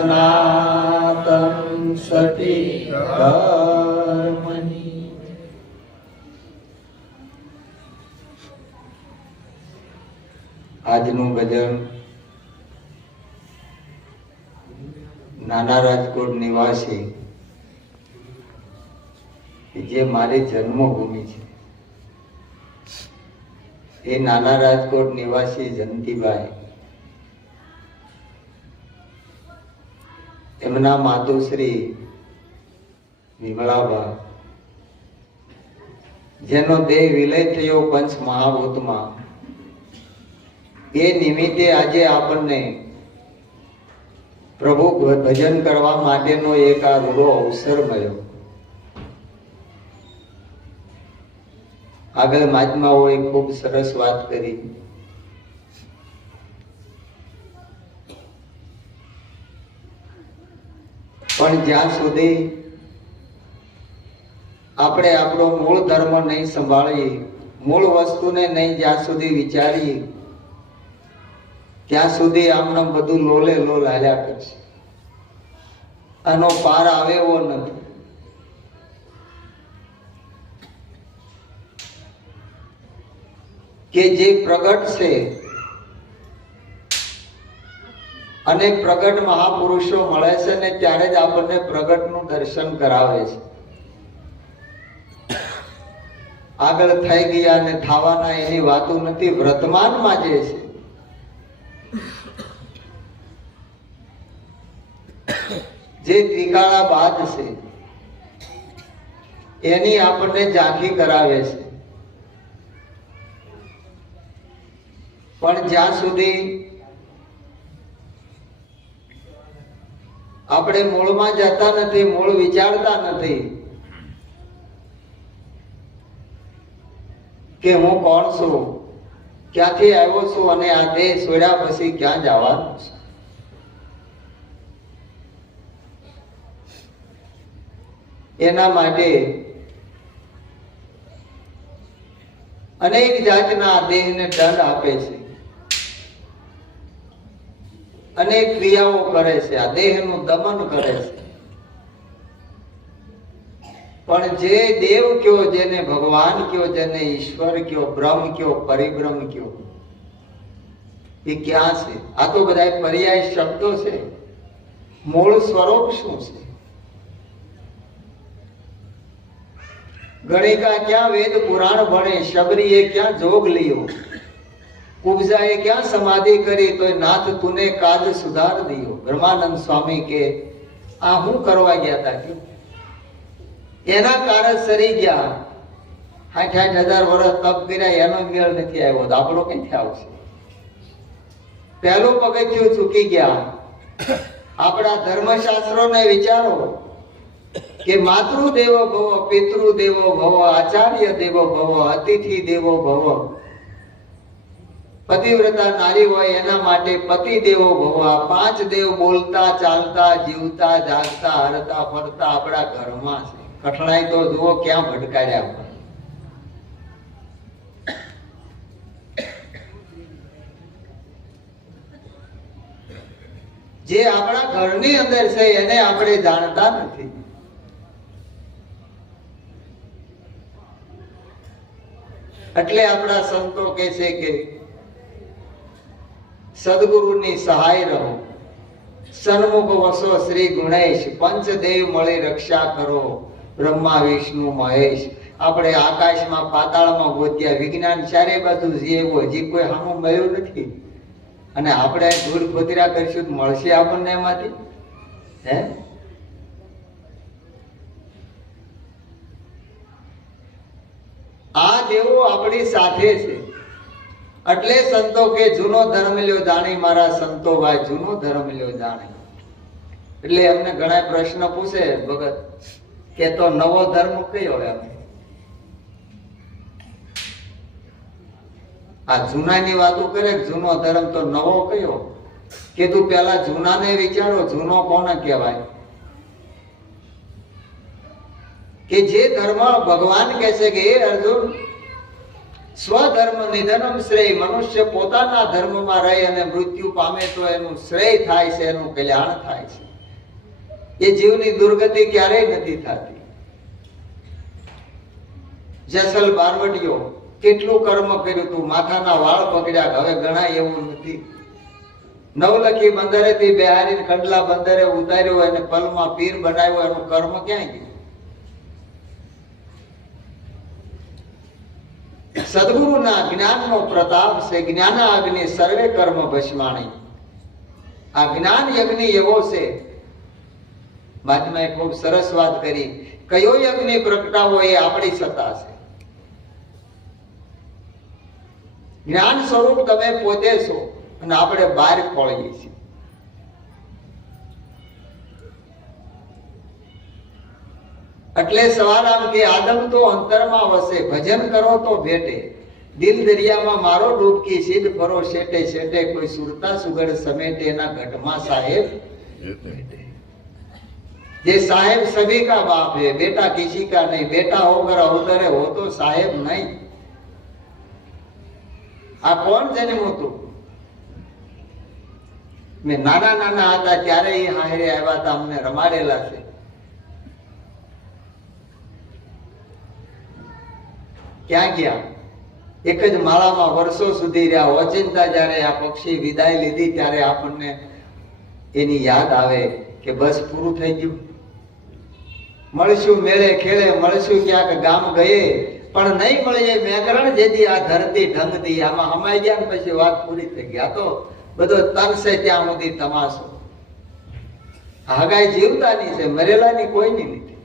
સનાતન સતી ધર્મની. આજનું ભજન નાના રાજકોટ નિવાસી જે મારી જન્મભૂમિ છે એ નાના રાજકોટ નિવાસી જયંતિભાઈ, એમના માતુશ્રી વિમળાબા, જેનો દેહ વિલય થયો પંચ મહાભૂતમાં, એ નિમિત્તે આજે આપણને પ્રભુ ભજન કરવા માટેનો એક આ રૂડો અવસર મળ્યો. આગળ મહાત્માઓએ ખૂબ સરસ વાત કરી. પણ જ્યાં સુધી આપણે આપણો મૂળ ધર્મ નહીં સંભાળીએ, મૂળ વસ્તુને નહીં જ્યાં સુધી વિચારીએ, ત્યાં સુધી આમને બધું લોલે લોલ હાલ્યા કરશે. આનો પાર આવે એવો નથી. કે જે પ્રગટ છે અને પ્રગટ મહાપુરુષો મળે છે ને ત્યારે જ આપણને પ્રગટનું દર્શન કરાવે છે. આગળ થઈ ગયા અને થવાના એની વાતો નથી. વર્તમાનમાં જે છે જે ત્રિકાળા બાદ છે એની આપણને ઝાંખી કરાવે છે. પણ જ્યાં સુધી આપણે મૂળમાં જતા નથી, મૂળ વિચારતા નથી કે હું કોણ છું, ક્યાંથી આવ્યો છું અને આ દેહ છોડ્યા પછી ક્યાં જવાનું છે, એના માટે અનેક જાતના દેહને દંડ આપે છે, અનેક ક્રિયાઓ કરે છે, આ દેહનું દમન કરે છે. પણ જે દેવ કયો, જેને ભગવાન કયો, જેને ઈશ્વર કયો, બ્રહ્મ કયો, પરિબ્રહ્મ કયો, એ ક્યાં છે? આ તો બધા પર્યાય શબ્દો છે. મૂળ સ્વરૂપ શું છે? ગણિકા ક્યાં વેદ પુરાણ ભણે, શબરીએ ક્યાં જોગ લીયો, કુબજાએ ક્યાં સમાધિ કરી, તો નાથ તુને કાજ સુધાર દિયો. બ્રહ્માનંદ સ્વામી કે આ હું કરવા ગયા હતા કે એના કારણ સરી ગયા. 60,000 વર્ષ તપ કર્યા, એનો મેળ નથી આવ્યો, તો આપણો ક્યાંથી આવશે? પહેલું પગથિયું ચૂકી ગયા. આપણા ધર્મશાસ્ત્રોને વિચારો કે માતૃ દેવો ભવ, પિતૃ દેવો ભવ, આચાર્ય દેવો ભવ, અતિથિ દેવો ભવ. પતિવ્રતા નારી હોય એના માટે પતિ દેવો ભવ. આ 5 દેવ બોલતા, ચાલતા, જીવતા, જાગતા, હરતા, ફરતા આપણા ઘરમાં છે. કઠણાઈ તો જુઓ ક્યાં ભટકાડ્યા. જે આપણા ઘરની અંદર છે એને આપણે જાણતા નથી. એટલે આપણા સંતો કહે છે કે સદગુરુની સહાય રહો, સન્મુખ વસો શ્રી ગુણેશ, પંચદેવ મળી રક્ષા કરો, બ્રહ્મા વિષ્ણુ મહેશ. આપણે આકાશમાં પાતાળમાં ગોત્યા, વિજ્ઞાન ચારે બાજુ જીવો, હજી કોઈ સામું મળ્યું નથી. અને આપણે ધૂળ ખોતરા કરશું તો મળશે આપણને એમાંથી? હે? આ દેવો આપણી સાથે છે. એટલે સંતો કે જૂનો ધર્મ લ્યો જાણી, મારા સંતો ભાઈ જૂનો ધર્મ લ્યો જાણી. એટલે અમને ઘણા પ્રશ્ન પૂછે ભગત કે તો નવો ધર્મ કયો? એમ આ જૂનાની વાતો કરે, જૂનો ધર્મ તો નવો કયો? કીધું પેલા જૂનાને વિચારો, જૂનો કોને કહેવાય? કે જે ધર્મ ભગવાન કહે છે કે હે અર્જુન, સ્વધર્મ નિધનમ શ્રેય. મનુષ્ય પોતાના ધર્મમાં રહી અને મૃત્યુ પામે તો એનું શ્રેય થાય છે, એનું કલ્યાણ થાય છે. એ જીવની દુર્ગતિ ક્યારેય નથી થતી. જેસલ બારવટીયો કેટલું કર્મ કર્યું તું, માથાના વાળ પકડ્યા, હવે ગણાય એવું નથી. નવલખી બંદરે થી બિહારી કંડલા બંદરે ઉતાર્યો અને પલમાં પીર બનાવ્યો, એનું કર્મ ક્યાં ગયું? સદગુરુના જ્ઞાનનો પ્રતાપ છે. જ્ઞાનાગ્નિ સર્વે કર્મ ભસ્માણી. આ જ્ઞાન યજ્ઞ એવો છે. મહાત્માએ ખૂબ સરસ વાત કરી. કયો યજ્ઞ પ્રગટાવો એ આપણી સત્તા છે. જ્ઞાન સ્વરૂપ તમે પોતે છો અને આપણે બહાર ખોળીએ છીએ. એટલે સવારામ કે આદમ તો અંતરમાં વસે, ભજન કરો તો ભેટે. દિલ દરિયામાં મારો ડૂબકી, સીધ ફરો શેટે શેટે, કોઈ સુરતા સુગડ સમેટે, એના ઘટમાં સાહેબ જે સાહેબ સભી કા બાપ है, बेटा किसी का नहीं, बेटा होकर अवतरे हो तो साहेब नहीं. આ કોણ જન્મ્યું હતું? મેં નાના નાના હતા ત્યારે એ હારે આવ્યા હતા, અમને રમાડેલા છે. ક્યાં ગયા? એક જ માળામાં વર્ષો સુધી રહ્યા. ઓચિંતા જયારે આ પક્ષી વિદાય લીધી ત્યારે આપણને એની યાદ આવે કે બસ પૂરું થઈ ગયું. મળશું મેળે ખેડે, મળશું ક્યાંક ગામ ગયે, પણ નહીં મળીએ મેઘરણ જેથી આ ધરતી ઢંગતી. આમાં હમાઈ ગયા ને પછી વાત પૂરી થઈ ગઈ. આ તો બધો તરસે ત્યાં સુધી તમાશો. હગાઈ જીવતાની છે, મરેલાની કોઈની નથી.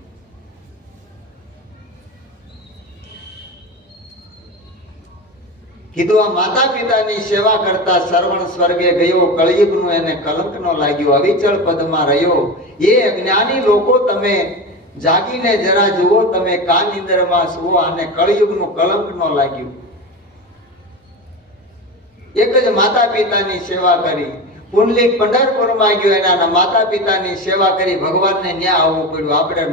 કીધું આ માતા પિતાની સેવા કરતા શ્રવણ સ્વર્ગે ગયો, કળયુગનું એને કલંક નો લાગ્યો, અવિચળ પદમાં રહ્યો. એ અજ્ઞાની લોકો તમે જાગીને જરા જુઓ, તમે કાન નિંદરમાં સુવો, અને કળયુગનું કલંક નો લાગ્યું. એક જ માતા પિતાની સેવા કરી. પુંડલિક પંઢરપુરમાં ગયો, એના માતા પિતાની સેવા કરી, ભગવાનને ન્યા આવવું પડ્યું. આપણે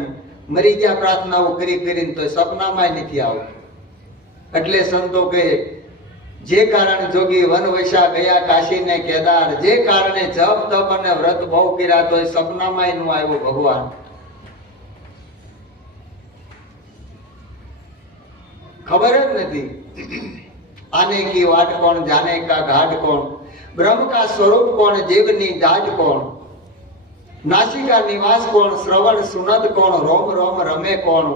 મરી ગયા પ્રાર્થનાઓ કરી કરીને તો સપનામાં નથી આવતું. એટલે સંતો કહે, જે કારણ જોગી વન વૈશા ગયા કાશી ને કેદાર, જે કારણે જપ તપ અને વ્રત બહુ કર્યા તો સપનામાં નું આવ્યો ભગવાન. ખબર જ નથી. આને કી વાટ કોણ, જાને કા ઘાટ કોણ, બ્રહ્મ કા સ્વરૂપ કોણ, જીવની જાત કોણ, નાસિકા નિવાસ કોણ, શ્રવણ સુનદ કોણ, રોમ રોમ રમે કોણ,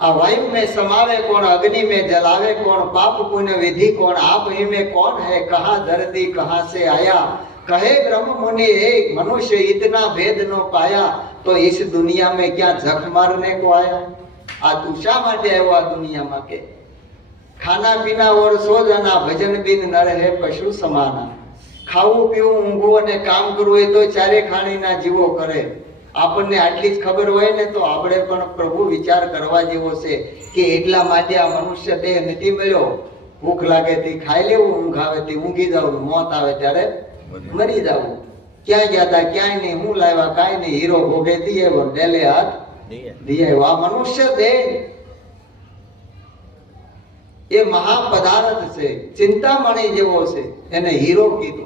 આ वायु में समावे कौन, अग्नि में जलावे कौन, पाप पुण्य विधि कौन, आप ही में कौन है, कहाँ धरती कहाँ से आया, कहे ब्रह्म मुनि हे मनुष्य इतना भेद नो पाया, तो इस दुनिया में क्या झक मारने को आया. आ तू शा માટે આવ્યો આ દુનિયામાં? કે ખાના પીના ઓર સો જાના, ભજન બિન ન રહે પશુ સમાના. ખાવું પીવું ઊંઘવું અને કામ કરવું એ તો ચારે ખાણીના જીવો કરે. આપણને આટલી જ ખબર હોય ને તો આપણે પણ પ્રભુ વિચાર કરવા જેવો છે કે એટલા માટે આ મનુષ્ય દેહ નથી મળ્યો. ભૂખ લાગે તે ખાઈ લેવું, ઊંઘ આવે તે ઊંઘી જવું, મોત આવે ત્યારે મરી જવું. ક્યાં ગયા હતા? ક્યાંય નહીં. હું લાવ્યા? કાંઈ નહીં. હીરો ભોગે દીએ ડેલે હાથ દીએ. આ મનુષ્ય દેહ એ મહાપદાર્થ છે, ચિંતામણી જેવો છે, એને હીરો કીધો.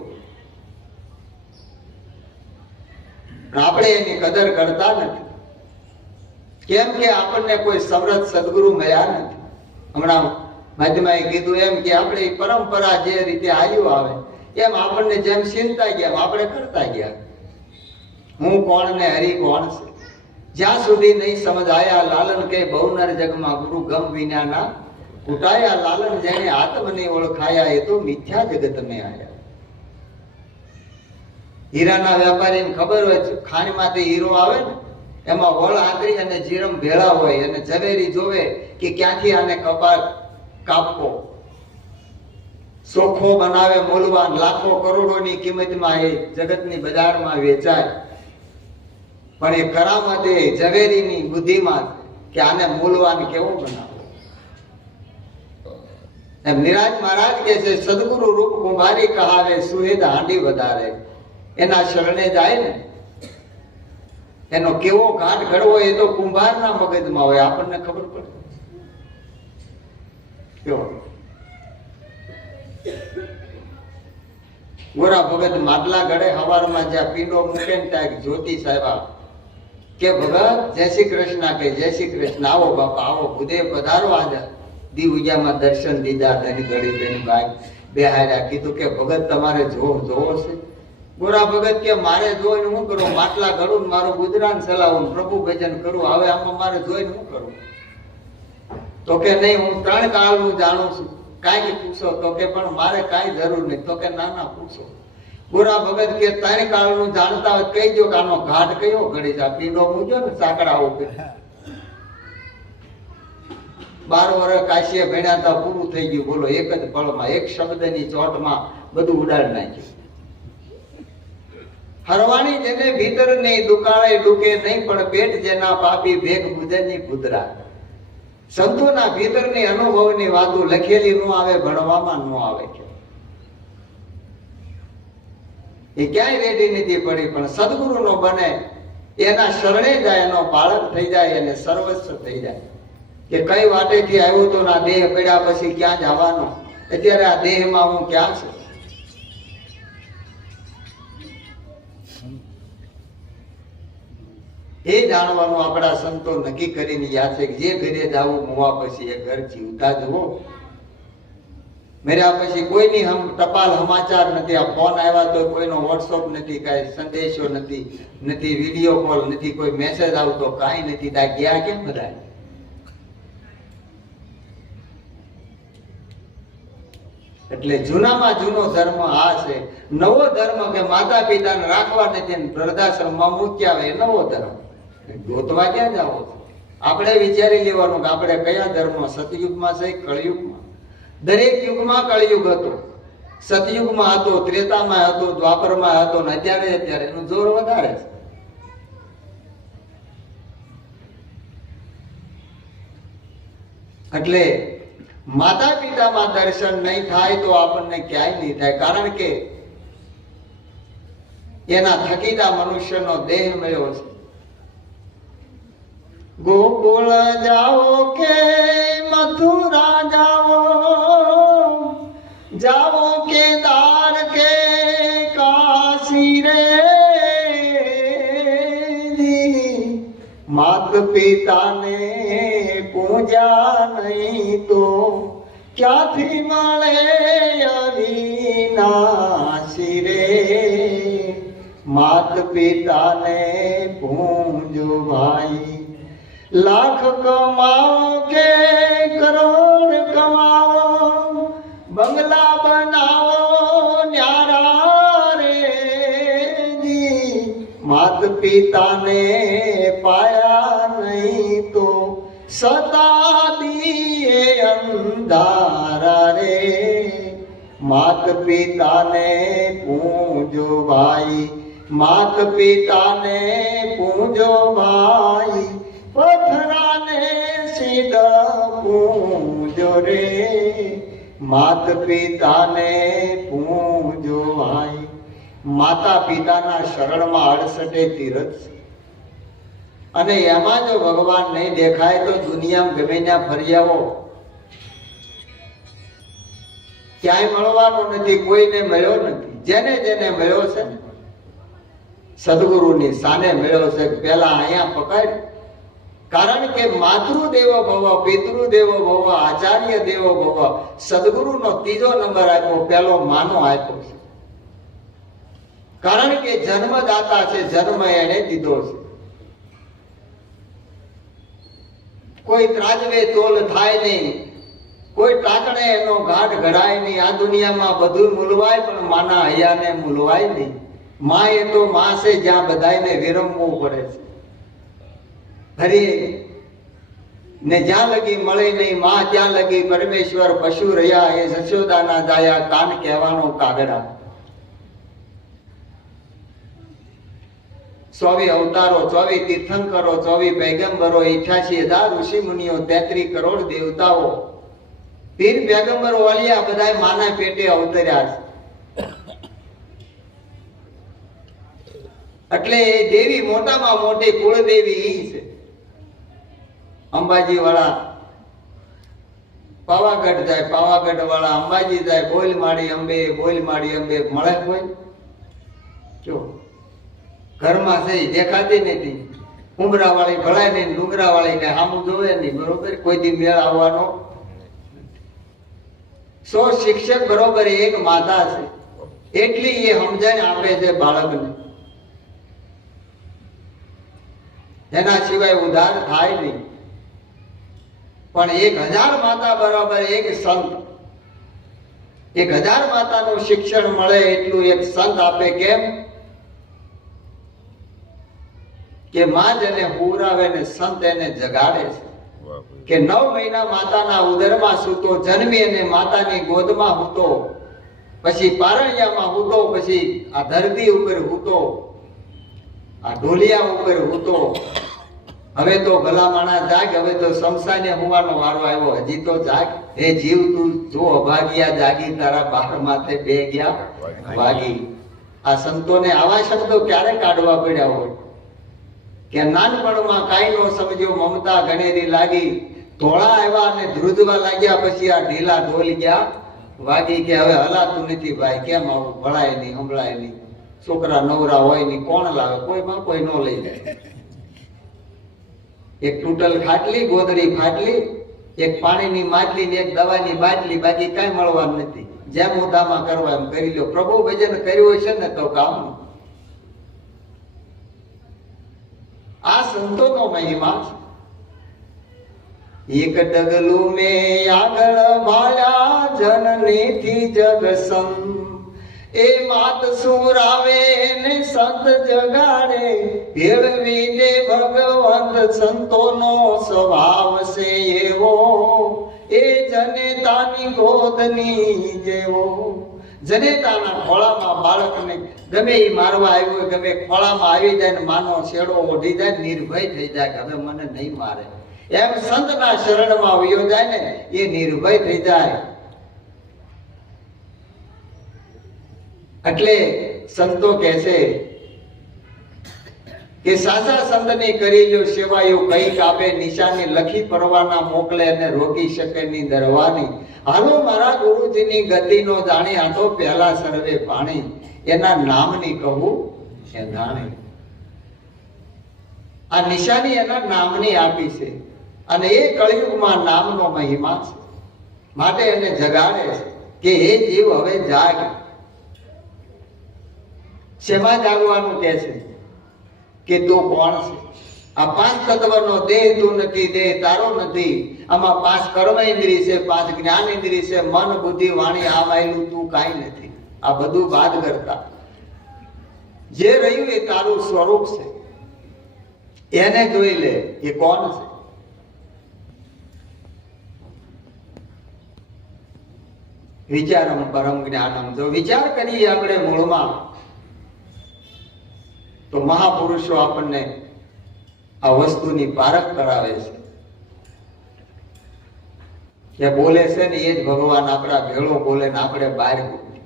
આપણે એની કદર કરતા નથી. કેમ કે આપણને કોઈ સમર્થ સદગુરુ મળ્યા નથી. હમણાં માધ્યમાએ કીધું એમ કે આપણે પરંપરા જે રીતે આવ્યું આવે એમ આપણને જેમ ચિંતા ગયા આપણે કરતા ગયા. હું કોણ ને હરી કોણ છે. જ્યાં સુધી નહીં સમજ આયા લાલન કે બહુનર જગમાં ગુરુ ગમ વિનાના કુટાયા. લાલન જેને આત્મની ઓળખાયા એ તો મિથ્યા જગત મેં આયા. હીરાના વેપારીને ખબર હોય ખાણમાંથી હીરો આવે ને એમાં વળ આંતરી અને જીરમ ભેળા હોય, અને ઝવેરી જોવે કે ક્યાંથી આને કપાળ કાપવો. સોખો બનાવે મૂલવાન, લાખો કરોડોની કિંમતમાં એ જગતની બજારમાં વેચાય. પણ એ કરામત એ ઝવેરીની બુદ્ધિમાં કે આને મૂલવાન કેવો બનાવો. એમ નિરાજ મહારાજ કે છે, સદગુરુ રૂપ કુંભારી કહાવે, સુહેદ હાંડી વધારે. એના શરણે જાય ને એનો કેવો ઘાટ ઘડવો એ તો કુંભારના મગજમાં હોય, આપણને ખબર પડે. ગોરા ભગત માટલા ઘડે હવારમાં જ્યાં પીંડો મૂકે ને ત્યાં જ્યોતિષ આવ્યા કે ભગત જય શ્રી કૃષ્ણ, કે જય શ્રી કૃષ્ણ, આવો બાપા આવો, ભૂદેવ પધારો. આજે દી ઉજામાં દર્શન દીધા, તેની ઘડી તેની બાઈ બેહાર્યા. કીધું કે ભગત તમારે જોવો છે? ગોરા ભગત કે મારે જોઈને હું કરું? માટલા ઘડું, મારું ગુજરાન ચલાવું, પ્રભુ ભજન કરું, હવે આમાં મારે જોઈને હું કરું? તો કે નહીં, હું 3 કાળનું જાણું છું, કાંઈક પૂછો. તો કે પણ મારે કાંઈ જરૂર નહીં. તો કે ના ના પૂછો. ગોરા ભગત કે 3 કાળનું જાણતા હોય કહી દો કે આનો ઘાટ કયો ઘડી છે? પીંડો મૂક્યો ને સાંકડા ઉપર 12 વર્ષ કાશીએ ભણ્યા હતા, પૂરું થઈ ગયું. બોલો, એક જ પળમાં, એક શબ્દની ચોટમાં બધું ઉડાડી નાખ્યું. હરવાણી જેને ભીતર નહીં, દુકાળે ડૂકે નહીં, પણ પેટ જેના પાપી ભેગ બુધની કુદરા. સંતોના ભીતરની અનુભવની વાતો લખેલી નો આવે, ભણવામાં નો આવે. એ ક્યાંય રેડી નથી પડી, પણ સદગુરુ નો બને, એના શરણે જાય, એનો બાળક થઈ જાય, અને સર્વસ્વ થઈ જાય. કે કઈ વાટેથી આવ્યો તો ના દેહ પડ્યા પછી ક્યાં જવાનો? અત્યારે આ દેહમાં હું ક્યાં છું? એ જાણવાનું આપણા સંતો નક્કી કરીને યાદ છે કે જે ઘરે જાવું મોવા પછી એ ઘર જીવતા જુઓ. મેળ્યા પછી કોઈની ટપાલ સમાચાર નથી. આ ફોન આવ્યા તો કોઈનો વોટ્સઅપ નથી, કાંઈ સંદેશો નથી વિડીયો કોલ નથી, કોઈ મેસેજ આવતો કાંઈ નથી. ત્યાં ગયા કેમ બધા? એટલે જૂનામાં જૂનો ધર્મ આ છે. નવો ધર્મ કે માતા પિતાને રાખવા નથી, વૃદ્ધાશ્રમમાં મૂક્યા આવે, એ નવો ધર્મ. ગોતવા ક્યાં જાવો? આપણે વિચારી લેવાનું કે આપણે કયા ધર્મ, સતયુગમાં છે કળયુગમાં? દરેક યુગમાં કળયુગ હતો. સતયુગમાં હતો, ત્રેતામાં હતો, દ્વાપરમાં હતો, ને અત્યારે એનું જોર વધારે છે. એટલે માતા પિતામાં દર્શન નહીં થાય તો આપણને ક્યાંય નહીં થાય. કારણ કે એના થકીતા મનુષ્યનો દેહ મળ્યો છે. ગોકુળ જાઓ કે મથુરા જાઓ, જાઓ કેદાર કે કાશી રે, માત પિતાને પૂજા નહીં તો ક્યાંથી મળે અવિનાશી રે. માત પિતાને પૂજો ભાઈ, લાખ કમાઓ કે કરોડ કમાઓ, બંગલા બનાવો ન્યારા રે જી, માત પિતાને પાયા નહીં તો સતાદીએ અંધારા રે. માત પિતાને પૂજો ભાઈ, માત પિતાને પૂજો ભાઈ, પથરાને સીધા પૂજો રે. માત પિતાને પૂજો ભાઈ. માતા પિતાના શરણમાં 68 તીરથ છે. અને એમાં જો ભગવાન નહીં દેખાય તો દુનિયામાં ગમે ત્યાં ફરી આવો, ક્યાંય મળવાનો નથી, કોઈને મળ્યો નથી. જેને જેને મળ્યો છે સદગુરુની સાને મળ્યો છે. પેલા અહીંયા પકડ. કારણ કે માતૃદેવો ભવ, પિતૃદેવો ભવ, આચાર્ય દેવો ભવ, સદગુરુનો 3જો નંબર આપ્યો, પેલો માનો આપ્યો છે. કારણ કે જન્મદાતા છે, જન્મ એને દીધો છે. કોઈ ત્રાજવે તોલ થાય નહીં, કોઈ ટાકણે એનો ઘાટ ઘડાય નહીં. આ દુનિયામાં બધું મૂલવાય, પણ માના હૈયાને મૂલવાય નહીં. માં એ તો માં છે, જ્યાં બધાને વિરમવું પડે છે. હરી ને જ્યાં લગી મળે નહીં માં, ત્યાં લગી પરમેશ્વર પશુ રહ્યા. એ જશોદાના જાયા કાન કહેવાનો કાગડા. 24 અવતારો, 24 તીર્થંકરો, 24 પૈગંબરો, 88,000 ઋષિ મુનિઓ, 33 કરોડ દેવતાઓ, પીર પૈગંબરો વાલિયા બધા માના પેટે અવતર્યા છે. એટલે દેવી મોટામાં મોટી કુળદેવી ઈ છે. અંબાજી વાળા પાવાગઢ જાય, પાવાગઢ વાળા અંબાજી જાય, બોલ માડી અંબે, બોલ માડી અંબે, મળે કોઈ? જો ઘરમાં છે દેખાતી નથી, ઉમરા વાળી ભળાય નહીં, ડુંગરા વાળી ને સામું જોવે નહીં, બરોબર? કોઈ દી મેળ આવવાનો. સો શિક્ષક બરોબર એક માતા છે, એટલી એ સમજણ આપે છે બાળકને, એના સિવાય ઉધાર થાય નહીં. પણ 1000 માતા બરાબર એક સંત, 1000 માતાનું શિક્ષણ મળે એટલું એક સંત આપે. કેમ કે માં જેને હુરાવે ને સંત એને જગાડે છે. કે 9 મહિના માતાના ઉદરમાં સૂતો, જન્મી અને માતાની ગોદમાં હૂતો, પછી પારણિયામાં હૂતો, પછી આ ધરતી ઉપર હૂતો, આ ઢોલિયા ઉપર હૂતો. હવે તો ભલા માણા જાગ, હવે તો શમશાને હોવાનો વારો આવ્યો. હજી તો જાગ, હે જીવ તું જો અભાગ્યા, જાગી તારા બાર માથે બે ગયા વાગી. આ સંતોને આવા શબ્દો ક્યારે કાઢવા પડ્યા હોય કે નાનપણમાં કાંઈ નો સમજ્યો, મમતા ગણેરી લાગી, ધોળા આવ્યા અને ધ્રુજવા લાગ્યા, પછી આ ઢીલા ઢોલ ગયા વાગી. કે હવે હલાતું નથી ભાઈ, કેમ આવું? ભળાય નહીં, સંભળાય નહીં, છોકરા નવરા હોય નહીં, કોણ લાવે? કોઈ ન લઈ જાય. એક તૂટલ ખાટલી, ગોદડી ફાટલી, એક પાણીની માટલી ને એક દવાની બાટલી, બાકી કઈ મળવાનું નથી. જેમ ઉદામાં કરવા એમ કરી લો. પ્રભુ ભજન કર્યું છે ને તો કામ. આ સંતોનો મહિમા છે. એક ડગલું મેં આગળ ભાળ્યા, જનની થી જગ સંત, એ માત સુરાવે ને સંત જગાડે, ભેળવીને ભગવંત સંતોનો સ્વભાવ છે એવો, એ જનેતાની ગોદની જેવો. જનેતાના ખોળામાં બાળકને ગમે એ મારવા આવ્યો, ગમે ખોળામાં આવી જાય ને માનો છેડો ઓઢી જાય, નિર્ભય થઈ જાય કે હવે મને નહીં મારે. એમ સંતના શરણમાં વયો જાય ને એ નિર્ભય થઈ જાય. એટલે સંતો કહે છે કે સાચા સંતની કરી લો સેવા, એવું કઈક આપે, નિશાની લખી પરવાના મોકલે અને રોકી શકે ની દરવાની. હાલો મારા ગુરુજીની ગતિનો જાણી, આ તો પહેલા સર્વે પાણી, એના નામની કહું એ જાણી. આ નિશાની એના નામની આપી છે અને એ કળિયુગમાં નામનો મહિમા છે. માટે એને જગાડે છે કે હે જીવ હવે જાગ. શેમાં જાગવાનું કે છે કે તું કોણ છે? આ 5 તત્વનો દેહ તું નથી, દેહ તારો નથી. આમાં 5 કર્મ ઇન્દ્રિય છે, 5 જ્ઞાન ઇન્દ્રિય છે, મન બુદ્ધિ વાણી, આ વાયલું તું કાંઈ નથી. આ બધું બાદ કરતા જે રહ્યું એ તારું સ્વરૂપ છે. એને જોઈ લે એ કોણ છે. વિચારમ પરમ જ્ઞાનમ. જો વિચાર કરીએ આપણે મૂળમાં તો મહાપુરુષો આપણને આ વસ્તુની પારખ કરાવે છે. કે બોલે છે ને એ જ ભગવાન આપણા ભેળો બોલે ને આપણે બહાર બોલીએ.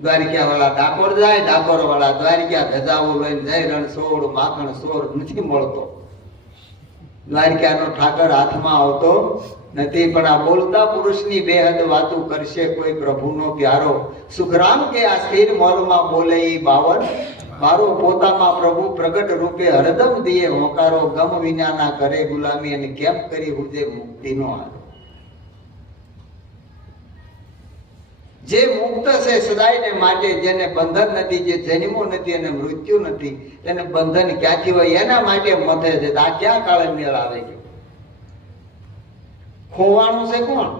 દ્વારિકા વાળા ડાકોર જાય, ડાકોર વાળા દ્વારિકા, ધજાઓ લઈને જાય, રણછોડ માખણ સોર નથી મળતો. દ્વારિકાનો ઠાકર હાથમાં આવતો નથી. પણ આ બોલતા પુરુષની બેહદ વાતું કરશે કોઈ પ્રભુનો પ્યારો. સુખરામ કે આ સ્થિર મોલમાં બોલે ઈ બાવન, મારો પોતામાં પ્રભુ પ્રગટ રૂપે હરદમ દિયે હોકારો, ગમ વિનાના કરે ગુલામી, અને કેમ કરી હુજે મુક્તિનો હારો. જે મુક્ત છે સદાયને માટે, જેને બંધન નથી, જે જન્મો નથી અને મૃત્યુ નથી, એને બંધન ક્યાંથી હોય? એના માટે મથે છે. આ ક્યાં કાળે મેળ આવે છે? ખોવાનું છે કોણ?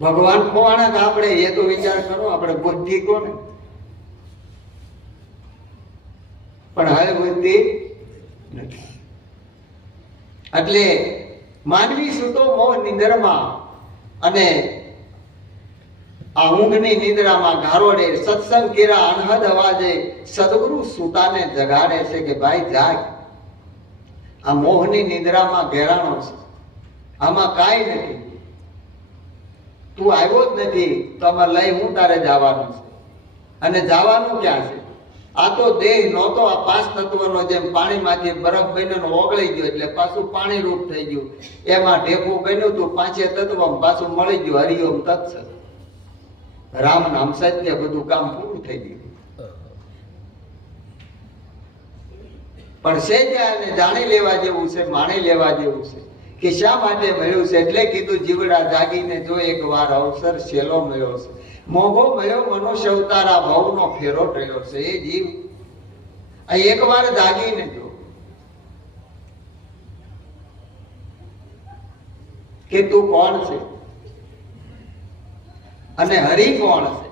ભગવાન ખોવાના તો આપણે એ તો વિચાર કરો. આપણે બુદ્ધિ કોને? પણ હવે બુદ્ધિ નથી. એટલે માનવી સૂતો મોહ નિંદ્રમાં અને આ ઊંઘની નિંદ્રામાં ગારોડે, સત્સંગ કેરા અનહદ અવાજે સદગુરુ સુતાને જગાડે છે કે ભાઈ જાગ. આ મોહની નિંદ્રામાં ઘેરાણો છે, આમાં કાંઈ નથી. તું આવ્યો જ નથી તો આમાં લઈ હું તારે જવાનું છે. અને જવાનું ક્યાં છે? આ તો દેહ નહોતો, આ 5 તત્વનો જેમ પાણીમાંથી બરફ બન્યો ઓગળી ગયો એટલે પાછું પાણી રૂપ થઈ ગયું, એમાં ઢેફું બન્યું હતું 5 તત્વમાં પાછું મળી ગયું હરિઓમ તત્સત, રામ નામ સત્ય, બધું કામ પૂરું થઈ ગયું. પણ સેજાને જાણી લેવા જેવું છે, માણી લેવા જેવું છે કે શા માટે મળ્યું છે. એટલે કીધું જીવડા જાગીને જો એક વાર અવસર છેલ્લો મળ્યો છે, મોભો મળ્યો મનુષ્ય અવતારા ભવનો ફેરો થયો છે. એ જીવ એક વાર જાગીને જો કે તું કોણ છે અને હરિ કોણ છે.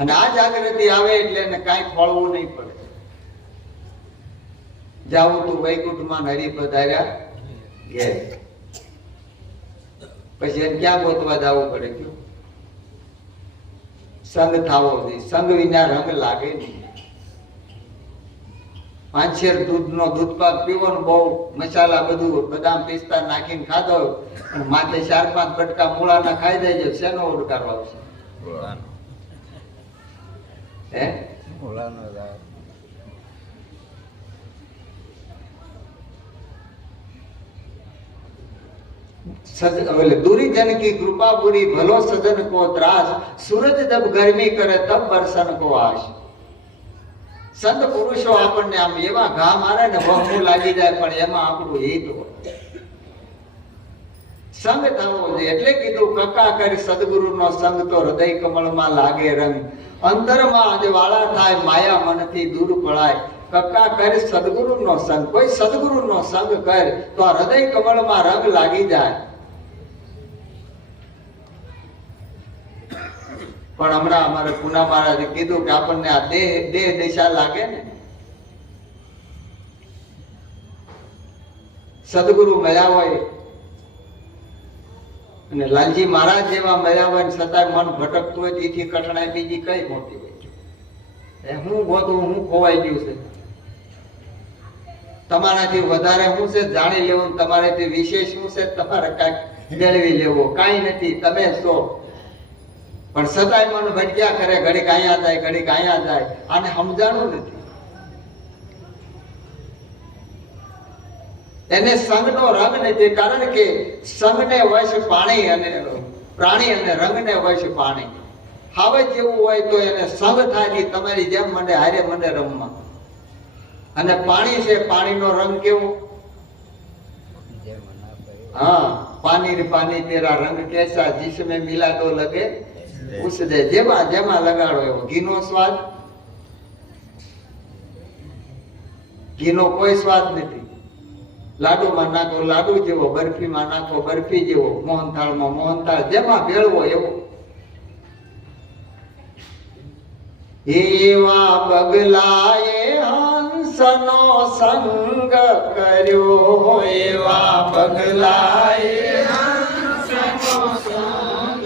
અને આ જાગૃતિ આવે એટલે એને કાંઈ ખોળવું નહીં પડે. જાવું તું વૈકુંઠમાં હરિ પધાર્યા ઘેર, પછી એને ક્યાં ગોતવા જવું પડે? કયું સંગ થાવો જોઈએ, સંગ વિના રંગ લાગે નહીં. 5 શેર દૂધનો દૂધપાક પીવો ને બહુ મસાલા બધું બદામ પિસ્તા નાખીને ખાધો અને માથે 4-5 બટકા મૂળાના ખાઈ જાય છે, શેનો ઓડકારો આવશે? હે दूरी जन की कृपा बुरी भलो सजन को त्रास सूरज जब गर्मी करे तब बरसन को आश. સંત પુરુષો આપણને આમ એવા ઘા મારે ને વહમું લાગી જાય પણ એમાં આપણું હિત હોય. સંગ થવો જોઈએ એટલે કીધું કકા કરી સદગુરુનો સંગ તો હૃદય કમળમાં લાગે રંગ, અંતરમાં અજવાળા થાય માયા મનથી દૂર પળાય. કક્કા કરે સદગુરુનો સંગ, કોઈ સદગુરુનો સંગ કર તો આ હૃદય કમળમાં રંગ લાગી જાય. પણ હમણાં અમારે પૂના મહારાજે કીધું કે આપણને આ દેહ દિશા લાગે ને, સદગુરુ મળ્યા હોય અને લાલજી મહારાજ જેવા મળ્યા હોય છતાં મન ભટકતું હોય, તેથી કઠણાઈ બીજી કઈ મોટી હોય? હું ગોતું, હું ખોવાઈ ગયું છે. તમારાથી વધારે શું છે જાણી લેવું, તમારાથી વિશેષ શું છે તમારે કાંઈક મેળવી લેવો? કાંઈ નથી, તમે છો. પણ છતાંય મન ભટક્યા કરે, ઘડીક અહીંયા જાય, ઘડીક અહીંયા જાય. આને સમજાણું નથી. એને સંગનો રંગ નથી, કારણ કે સંગને વશ પાણી અને પ્રાણી અને રંગને વશ પાણી. હાવે જેવું હોય તો એને સંગ થાય, તમારી જેમ મને હારે મને રમવા. અને પાણી છે, પાણીનો રંગ કેવો? હા, પાણી પાણી તેરા રંગ કેસા જીસમે મિલા તો લગે ઉસદે. જેમાં જેમાં લગાડો એવો. ઘીનો સ્વાદ, ઘીનો કોઈ સ્વાદ નથી. લાડુમાં નાખો લાડુ જેવો, બરફીમાં નાખો બરફી જેવો, મોહનથાળમાં મોહનથાળ, જેમાં ભેળવો એવો. એવા બગલાએ હંસનો સંગ કર્યો, એવા બગલાએ હંસનો સંગ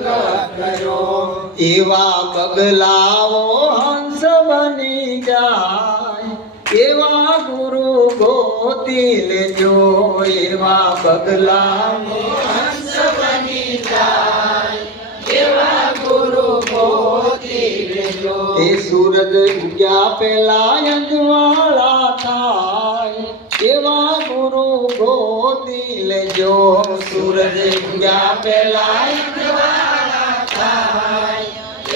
કર્યો. એવા બગલાઓ હંસ બની જાય, એવા ગુરુ ગોતી લેજો. એવા બગલાઓ હંસ બની જાય, એવા ગુરુ ગોતી લેજો. એ સૂરજ ઉગ્યા પેલા અંજવાળા થાય, એવા ગુરુ ગોતી લેજો. સૂરજ ઉગ્યા પેલા અંજવાળા થાય,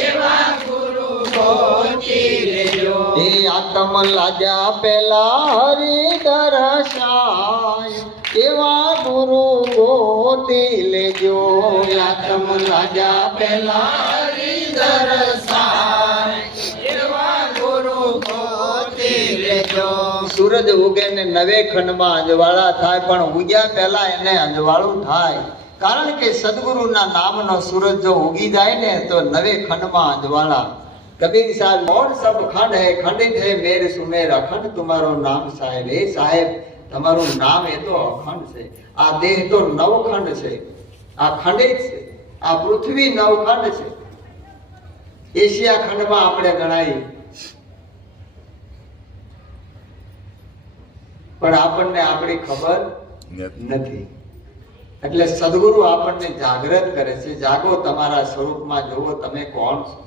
એવા ગુરુ ગોતી લેજો. એ આત્મ લાજા પેલા હરિ દર્શાય, એવા ગુરુ ગોતી લેજો. આત્મ લાજા પેલા હરિ દર્શાય, એવા ગુરુ ગોતી લેજો. સૂરજ ઉગે ને 9 ખંડમાં અંજવાળા થાય, પણ ઉગ્યા પહેલા એને અંજવાળું થાય. કારણ કે સદગુરુના નામનો સૂરજ જો ઉગી જાય ને તો 9 ખંડમાં અંજવાળા. કબીર સાહેબ, और सब खंड है खंडित है मेरे सुमेर अखंड तुम्हारो नाम साहेब. એ સાહેબ તમારું નામ એ તો અખંડ છે. આ દેહ તો 9 ખંડ છે, આ ખંડિત છે. આ પૃથ્વી 9 ખંડ છે. એશિયા ખંડમાં આપણે ગણાય, પણ આપણને આપણી ખબર નથી. એટલે સદગુરુ આપણને જાગૃત કરે છે, જાગો, તમારા સ્વરૂપમાં જુઓ તમે કોણ છો.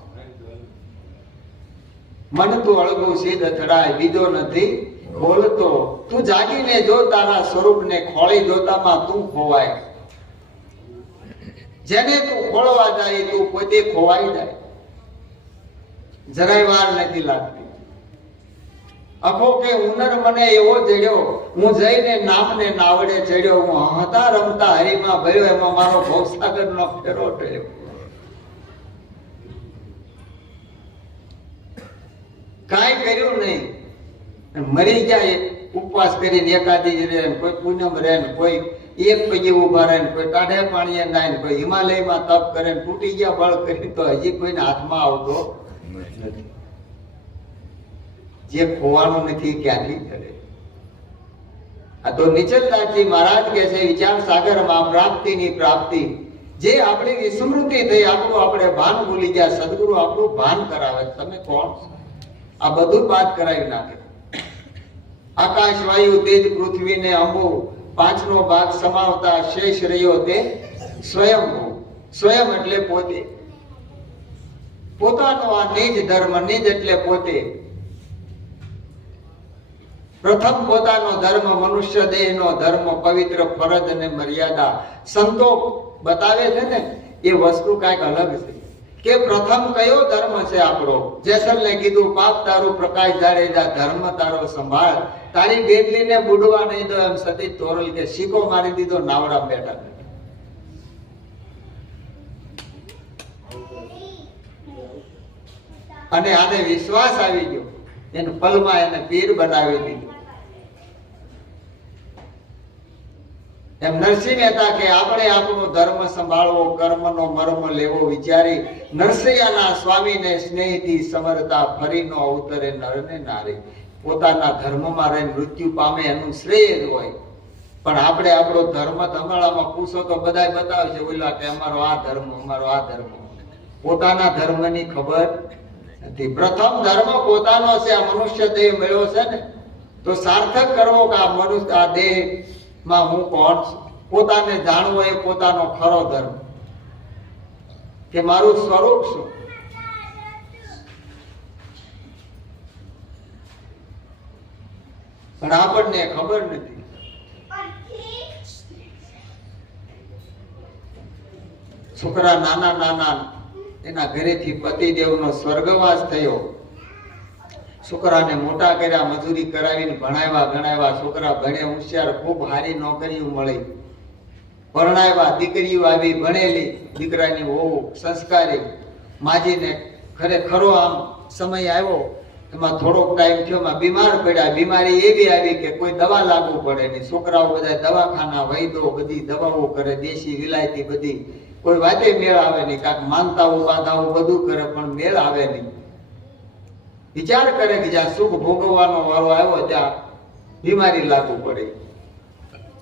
મન તું અળગું સીધ અથડાય, બીજો નથી બોલતો. તું જાગીને જો તારા સ્વરૂપને, ખોળી જોતામાં તું ખોવાય. જેને તું ખોળવા જાય તું પોતે ખોવાઈ જાય. જરાય વાર નથી લાગતી. અખો કે ઉનર મને એવો જડ્યો, હું જઈને નામને નાવડે ચડ્યો. હું હતા રમતા હરીમાં ભર્યો, એમાં મારો ભવસાગર નો ફેરો થયો. કાંઈ કર્યું નહીં, મરી જાય. ઉપવાસ કરીને એકાદી રહે, કોઈ પૂનમ રહે, કોઈ એક પગે ઉભા રહે, કોઈ ટાઢે પાણીએ નાય, કોઈ હિમાલયમાં તપ કરે, તૂટી ગયા બળ કરી, તો હજી કોઈને હાથમાં આવતો નથી. જે ખોવાનું નથી ક્યાંથી કરે. આ તો નિચલદાસજી મહારાજ કે છે વિચાર સાગરમાં પ્રાપ્તિની પ્રાપ્તિ. જે આપણી વિસ્મૃતિ થઈ, આપણું આપણે ભાન ભૂલી ગયા, સદગુરુ આપણું ભાન કરાવે. તમે કોણ છો? આ બધું બાદ કરાવી નાખે. આકાશ, વાયુ, તેજ, પૃથ્વી ને અંબુ, પાંચનો ભાગ સમાવતા શેષ રહ્યો તે સ્વયંભૂ. સ્વયં એટલે પોતે. પોતાનો આ નિજ ધર્મ, નિજ એટલે પોતે. પ્રથમ પોતાનો ધર્મ, મનુષ્ય દેહનો ધર્મ, પવિત્ર ફરજ અને મર્યાદા. સંતો બતાવે છે ને એ વસ્તુ કાંઈક અલગ છે. કે પ્રથમ કયો ધર્મ છે આપણો? જેસલને કીધું, પાપ તારું પ્રકાશ જાડેજા, ધર્મ તારો સંભાળ. તારી બેટલીને બુડવા નહીં દો, એમ સતી તોરલ કે શીકો મારી દીધો, નાવડા બેઠા. અને આને વિશ્વાસ આવી ગયો, એને પલમાં એને પીર બનાવી દીધું. એમ નરસિંહ મહેતા કે આપણે આપણો ધર્મ સંભાળવો, કર્મનો મર્મ લેવો વિચારી, નરસૈયાના સ્વામીને સ્નેહથી સમરતા, ફરીનો અવતરે નર ને નારી. પોતાના ધર્મમાં રહીને મૃત્યુ પામે એનું શ્રેય જ હોય. પણ આપણે આપણો ધર્મ ધમાળામાં પૂછો તો બધા બતાવશે, ઓલા કે અમારો આ ધર્મ, અમારો આ ધર્મ. પોતાના ધર્મની ખબર નથી. પ્રથમ ધર્મ પોતાનો છે. આ મનુષ્ય દેહ મળ્યો છે ને, તો સાર્થક કરવો કે આ મનુષ્ય, આ દેહ માં હું કોણ છું. પોતાને જાણવો એ પોતાનો ખરો ધર્મ, કે મારું સ્વરૂપ શું. પણ આપણને ખબર નથી. છોકરા નાના નાના એના ઘરેથી પતિદેવનો સ્વર્ગવાસ થયો. છોકરાને મોટા કર્યા, મજૂરી કરાવીને ભણાવ્યા ગણાવ્યા. છોકરા ભણે, હોશિયાર, ખૂબ સારી નોકરીઓ મળી, પરણાવ્યા, દીકરીઓ આવી ભણેલી. દીકરાની વહુ સંસ્કારી. માજીને ખરેખરો આમ સમય આવ્યો, એમાં થોડોક ટાઈમ થયો, એમાં બીમાર પડ્યા. બીમારી એવી આવી કે કોઈ દવા લાગુ પડે નહીં. છોકરાઓ બધા દવાખાના, વૈદો, બધી દવાઓ કરે, દેશી વિલાયતી બધી. કોઈ વાતે મેળ આવે નહીં. કાંક માનતાઓ બાધાઓ બધું કરે, પણ મેળ આવે નહીં. વિચાર કરે કે જ્યાં સુખ ભોગવવાનો વારો આવ્યો ત્યાં બીમારી લાગુ પડી.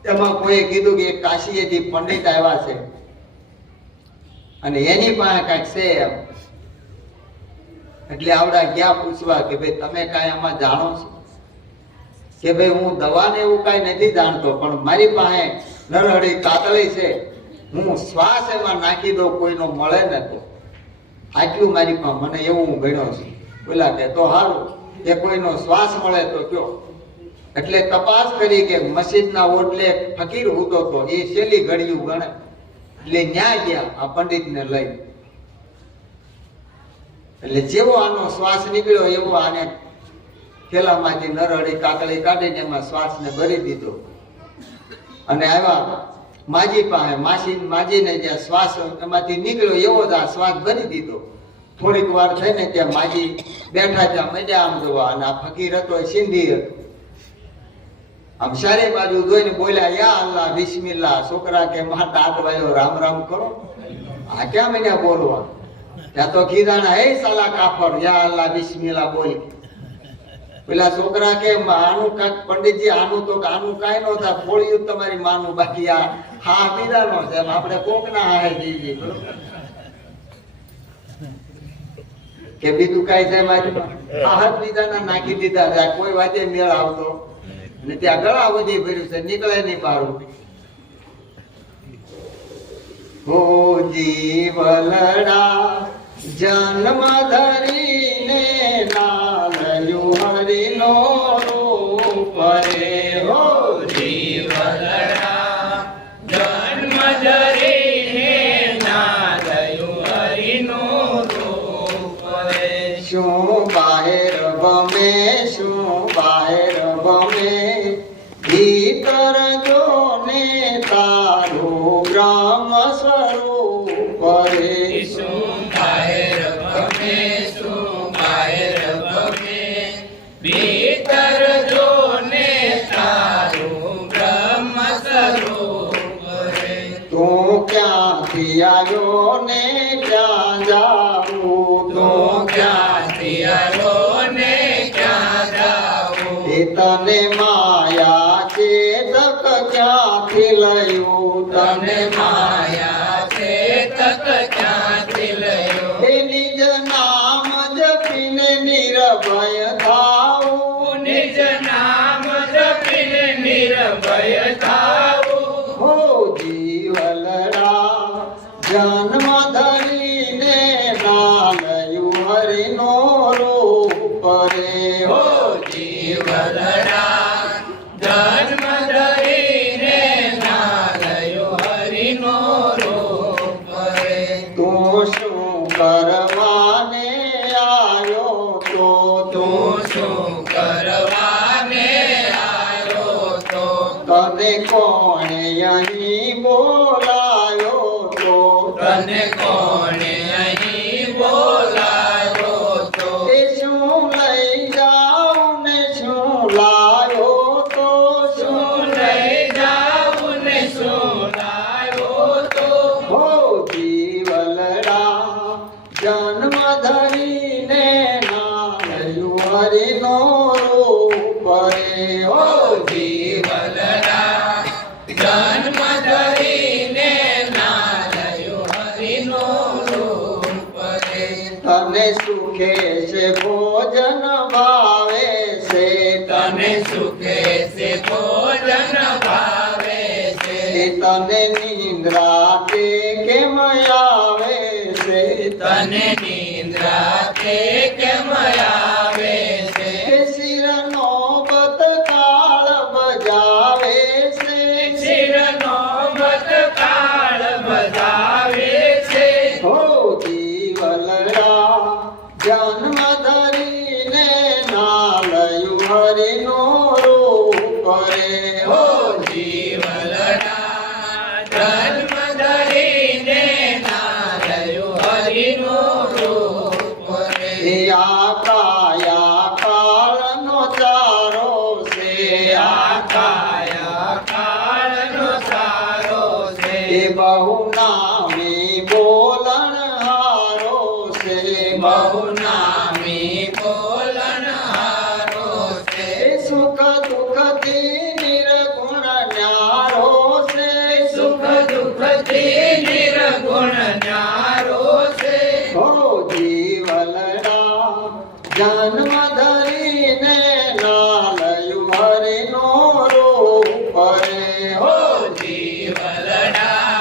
એમાં કોઈએ કીધું કે કાશીએથી પંડિત આવ્યા છે અને એની પાસે કાંઈક છે એમ. એટલે આવડા ગયા પૂછવા કે ભાઈ તમે કાંઈ આમાં જાણો છો? કે ભાઈ હું દવાને એવું કાંઈ નથી જાણતો, પણ મારી પાસે નરહળી કાતળી છે, હું શ્વાસ એમાં નાખી દઉં, કોઈનો મળે ને તો. આટલું મારી પાસે, મને એવું હું ગણ્યો છું. બોલા કે તો સારું, કે કોઈનો શ્વાસ મળે તો કયો. એટલે તપાસ કરી કે મસ્જિદના ઓટલે ફકીર હોતો તો એ છેલ્લી ઘડિયું ગણે. એટલે ન્યાય ગયા આ પંડિતને લઈ. એટલે જેવો આનો શ્વાસ નીકળ્યો એવો આને થેલામાંથી નરહળી કાકડી કાઢીને એમાં શ્વાસને ભરી દીધો. અને આવ્યા માજી પાસે. માજીને જ્યાં શ્વાસ એમાંથી નીકળ્યો એવો જ આ શ્વાસ ભરી દીધો. થોડીક વાર થઈને ત્યાં માજી બેઠા, ત્યાં મજા આમ જોવા. અને આ ફકીર હતો એ સિંધી હતો. આમ સારી બાજુ જોઈને બોલ્યા, યા અલ્લાહ બિસ્મિલ્લાહ. છોકરા કે માં દાંત વાળ્યો, રામ રામ કરો. આ ક્યાં મને બોલવા? ત્યાં તો કીધાણા, હે સાલા કાફર, યા અલ્લાહ બિસ્મિલ્લાહ બોલ. પેલા છોકરા કે આનું કાંઈક પંડિતજી, આનું તો આનું કાંઈ ન થાય, ફોડ્યું તમારી માનું, બાકી આ હા પીધાનો છે. આપણે કોક ના હારે જઈએ કે બીજું કાંઈ છે મારી હાથ બીજાના નાખી દીધા. કોઈ વાતે મેળ આવતો ને ત્યાં ગળા વધી ભર્યું છે, નીકળે નહીં પારું. હો જીવલડા જન્મ ધરીને લાલયું હરિનો રૂપ રે. હો જીવલડા જન્મ ધરીને નાલયું હરિનું રૂપ રે. શું બહાર ભમે શું બહાર ભમે ભીતર જો ને તારું બ્રહ્મ સ્વરૂપ રે. શું બહાર ભમે શું બહાર ભમે ભીતર જોને તારું બ્રહ્મ સ્વરૂપ રે. તું ક્યાંથી આવ્યો ને ક્યાં જાવું તો તું ક્યાંથી આવ્યો ને ક્યાં જાવું. એ તને માયા ચેતક ક્યાંથી લયું તને માયા છે તક ક્યાંથી લયો. એ નિજ નામ જપીને નિર્ભય થાવું. નિજ નામ જપીને નિર્ભય થાવું. હો જીવલડા જન્મ ધરીને નાલયું હરિનો રૂપ રે. હો જીવલડા જન્મ ધરીને નાલયું હરિનો રૂપ રે. તું શું કરવાને આવ્યો તો તું શું કરવાને આવ્યો તો. તને કોણે અહીં બોલાયો તો તને કોણે અહીં બોલાયો તો. એ શું લઈ જાઉં ને શું લાયો તો શું લઈ જાઉં ને શું લાયો તો. હો જીવલડા જન્મ ધરીને નાલયું હરિનો રૂપ રે. હો જીવલડા જન્મ ધરીને નાલયું હરિનું રૂપ રે. તને સુખે છે ભોજન ભાવે છે તને સુખે છે ભોજન ભાવે છે. એ તને નિંદ્રા તે કેમ આવે છે તને નિંદ્રા તે કેમ આવે છે. એ શિરનો બતકાળ બજાવે છે શિરનો બતકાળ બજાવે છે. હો જીવલડા જન્મ ધરીને નાલયું હરિનો રૂપ રે. હો જીવલડા જન્મ ધરીને નાલયું હરિનું રૂપ રે. એ આ કાયા કાળનો ચારો છે આ કાયા કાળનો સારો છે. એ બહુ નામી બોલણ હારો છે બહુ નામી બોલનહારો છે. એ સુખ દુઃખથી નિર્ગુણ ન્યારો છે સુખ દુઃખથી નિર્ગુણ ન્યારો છે. હો જીવલડા જન્મ ધરીને નાલયું હરિનો રૂપ રે. હો જીવલડા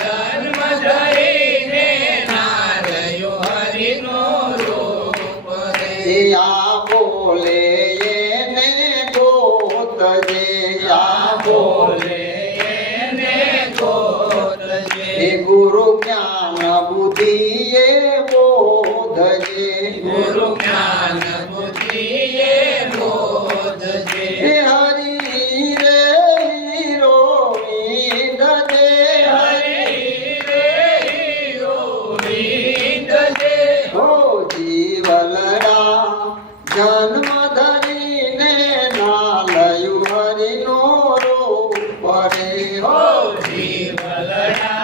જન્મ ધરીને નાલયું હરિનું રૂપ રે. એ આ બોલે એને ગોતજે આ બોલે એને ગોતજે. એ ગુરુ જ્ઞાન બુદ્ધિ એ બોધજે ગુરુ જ્ઞાન બુદ્ધિએ બોધજે. એ હરી રે હીરો વિંદજે હરી રે હીરો વિંદજે. હો જીવલડા જન્મ ધરીને નાલયું હરિનો રૂપ રે. હો જીવલડા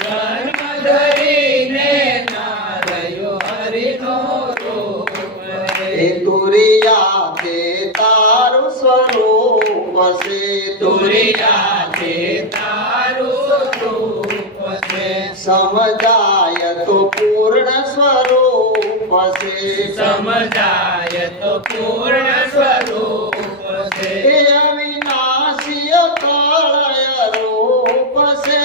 જન્મ ધરીને નાલયું હરિનું રૂપ રે. એ તુરિયા તે તારું સ્વરૂપ છે તુરિયા તે તારું સ્વરૂપ છે. સમજાય તો પૂર્ણ સ્વરૂપ છે સમજાય તો પૂર્ણ સ્વરૂપ છે. એ અવિનાશી કાળય રૂપ છે